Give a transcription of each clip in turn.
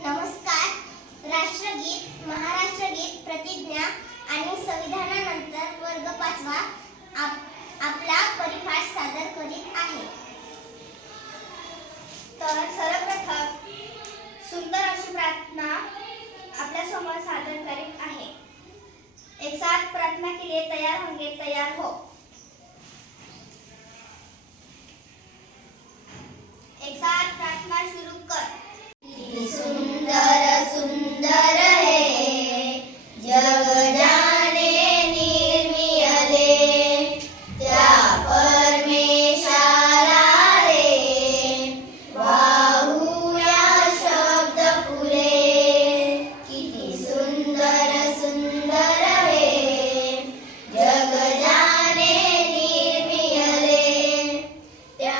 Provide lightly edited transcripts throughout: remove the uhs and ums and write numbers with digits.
नमस्कार. राष्ट्रगीत, महाराष्ट्रगीत, प्रतिज्ञा आणि संविधानानंतर वर्ग 5वा आपला परिपाठ सादर करीत आहे. तर सर्वप्रथम सुंदर अशी प्रार्थना आपल्या समोर सादर करीत आहे. एक साथ प्रार्थना के लिए तैयार होंगे, तैयार हो. एक साथ प्रार्थना शुरू कर. सुंदर सुंदर है जग जाने निर्मियले त्या परमेशाला रे वाहूया शब्द फुले. किती सुंदर सुंदर है जग जाने निर्मियले त्या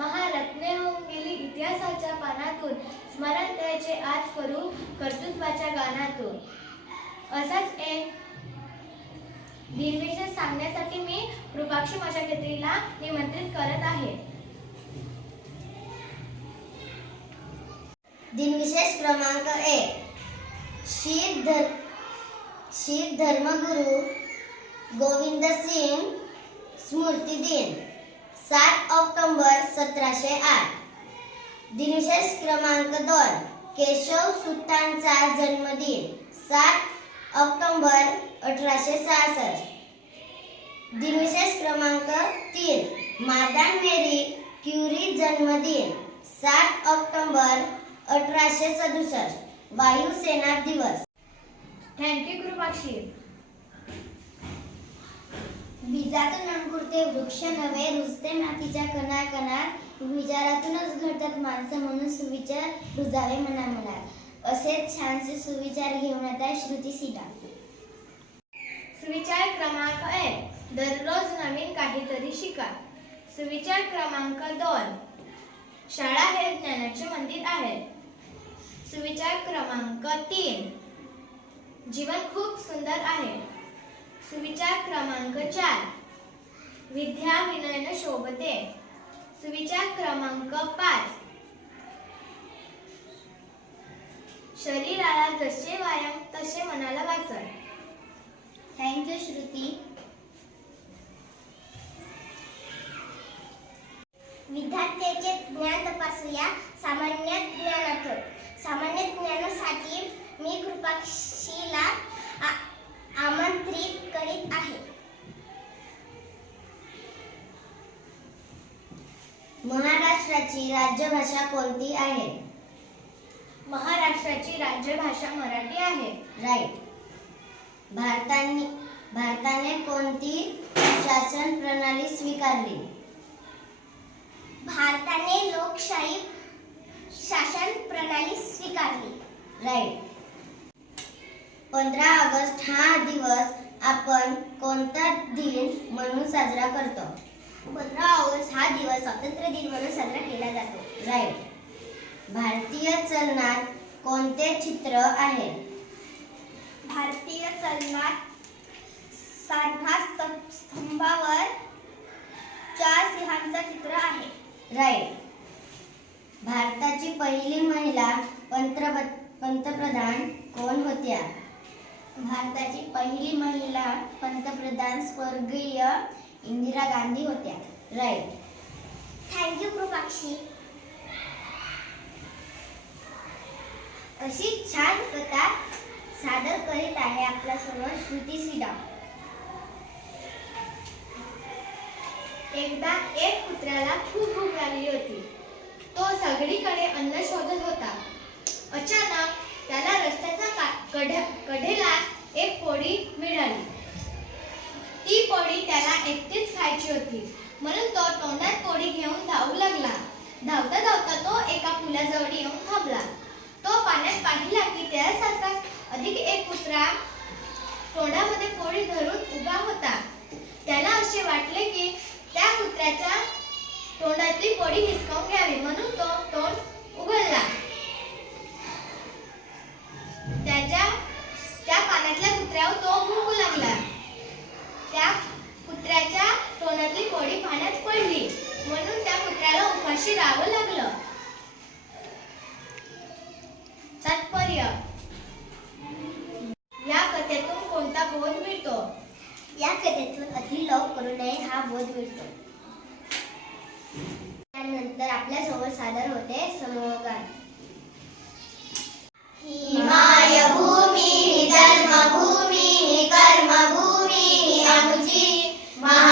महारत्ने होऊन गेली इतिहासाच्या पानातून. स्मरण त्याचे आज करू कर्तृत्वाच्या गानातून. असाच एक दिनविशेष सांगण्यासाठी मी कृपाक्षी माझ्या केतरीला निमंत्रित करत आहे. दिनविशेष क्रमांक 1. शीख धर्मगुरु गोविंद सिंग स्मृती दिन 7 ऑक्टोबर 1708. दिनविशेष क्रमांक 2. केशव सुतांचा जन्मदिन 7 ऑक्टोबर 1866. दिनविशेष क्रमांक 3. मादाम मेरी क्युरी जन्मदिन 7 ऑक्टोबर 1867. वायुसेना दिवस. थँक्यू कृपाक्षी. बीजातून अंकुरते वृक्ष नवे, रुजते मातीच्या कणाकणात, विचारातूनच होतात माणसं म्हणून सुविचार रुजावे मनामनात. असेच छानसे सुविचार घेऊन आता श्रुती सीता. सुविचार क्रमांक 1. दररोज नवीन काहीतरी शिका. सुविचार क्रमांक 2. शाळा हे ज्ञानाचे मंदिर आहे. सुविचार क्रमांक 3. जीवन खूप सुंदर आहे. सुविचार क्रमांक 4. विद्या विनयने शोभते. सुविचार क्रमांक 5. शरीराला जसे व्यायाम तसे मनाला वाचन. थँक्यू श्रुती. विद्यार्थ्याचे ज्ञान तपासूया सामान्य ज्ञानातून. सामान्य ज्ञानासाठी मी कृपाक्षीला आमंत्रित करीत आहे. महाराष्ट्राची राज्यभाषा कोणती आहे? महाराष्ट्राची राज्यभाषा मराठी आहे. राईट. भारताने कोणती शासन प्रणाली स्वीकारली? भारताने लोकशाही शासन प्रणाली स्वीकारली. राईट. 15 ऑगस्ट हा दिवस आपण कोणता दिन म्हणून साजरा करतो? 15 ऑगस्ट हा दिवस स्वातंत्र्य दिन म्हणून साजरा केला जातो. राईट. भारतीय चलनात कोणते चित्र आहे? भारतीय चलनात सारखा स्तंभावर 4 सिंहांचा चित्र आहे. राईट. भारताची पहिली महिला पंतप्रधान कोण होत्या? भारताची पहिली महिला पंतप्रधान स्वर्गीय इंदिरा गांधी होत्या. राईट. थँक्यू कृपाक्षी. अशी छान कथा सादर करीत आहे आपल्यासमोर श्रुती सीता. एकदा एक कुत्र्याला खूप भूक लागली होती. तो सगळीकडे अन्न शोधत होता. अचानक त्याला रस्त्याच्या कडेला एक पोळी मिळाली. ती पोळी त्याला एकटीच खायची होती म्हणून तो तोंडात पोळी घेऊन धावू लागला. धावता धावता तो एका पुलाजवळ येऊन थांबला. तो पाण्यात पाहिला की त्यासारखाच अधिक एक कुत्रा तोंडामध्ये पोळी धरून उभा होता. त्याला असे वाटले की त्या कुत्र्याच्या तोंडातली पोळी हिसकावून घ्यावी म्हणून तो तोंड उघडला. त्या पाण्यातल्या कुत्र्यावर तो भुंकू लागला. त्या कुत्र्याच्या तोंडातली पोळी पाण्यात पडली म्हणून त्या कुत्र्याला उपाशी राहावं लागलं. तात्पर्य: या कथेतून कोणता बोध मिळतो? या कथेतून अतिलोभ करू नये हा बोध मिळतो. त्यानंतर आपल्या समोर सादर होते समूहगान. हिमाय भूमी धर्मभूमी कर्मभूमी आमुची महा